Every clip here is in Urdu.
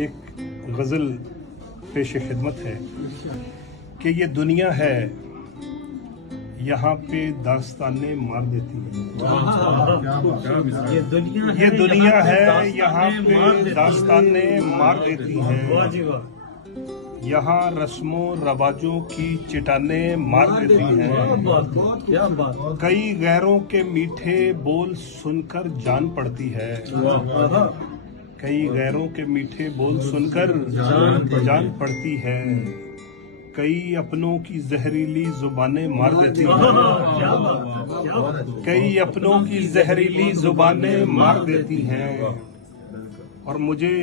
ایک غزل پیش خدمت ہے کہ یہ دنیا ہے یہاں پہ داستانیں مار دیتی ہیں. یہ دنیا ہے یہاں پہ داستانیں مار دیتی ہیں. یہاں رسم و رواجوں کی چٹانیں مار دیتی ہیں. کئی غیروں کے میٹھے بول سن کر جان پڑتی ہے. کئی غیروں کے میٹھے بول سن کر جان پڑتی ہے. کئی اپنوں کی زہریلی زبانیں مار دیتی ہیں. کئی اپنوں کی زہریلی زبانیں مار دیتی ہیں. اور مجھے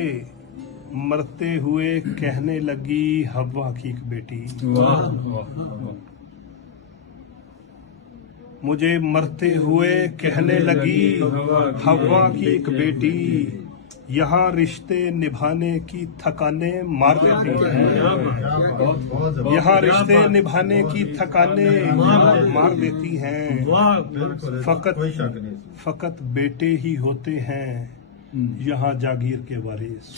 مرتے ہوئے کہنے لگی حوا کی ایک بیٹی. مجھے مرتے ہوئے کہنے لگی حوا کی ایک بیٹی. یہاں رشتے نبھانے کی تھکانیں مار دیتی ہیں. یہاں رشتے نبھانے کی تھکانیں مار دیتی ہیں. فقط بیٹے ہی ہوتے ہیں یہاں جاگیر کے وارث.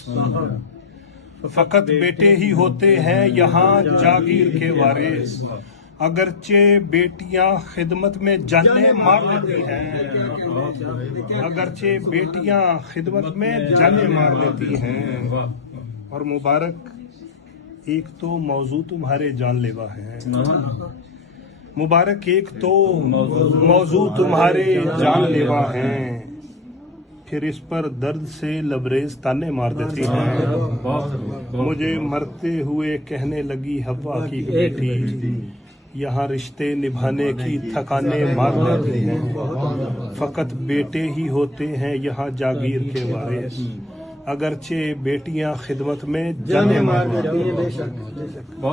فقط بیٹے ہی ہوتے ہیں یہاں جاگیر کے وارث. اگرچہ بیٹیاں خدمت میں جانیں مار دیتی ہیں. اگرچہ بیٹیاں خدمت میں جانیں مار دیتی ہیں. اور مبارک ایک تو موضوع تمہارے جان لیوا ہے. مبارک ایک تو موضوع تمہارے جان لیوا ہیں. پھر اس پر درد سے لبریز تانے مار دیتی ہیں. مجھے مرتے ہوئے کہنے لگی حوا کی بیٹی. یہاں رشتے نبھانے کی تھکانیں مار دیتی ہیں. فقط بیٹے ہی ہوتے ہیں یہاں جاگیر کے وارث. اگرچہ بیٹیاں خدمت میں جانیں مار دیتی ہیں.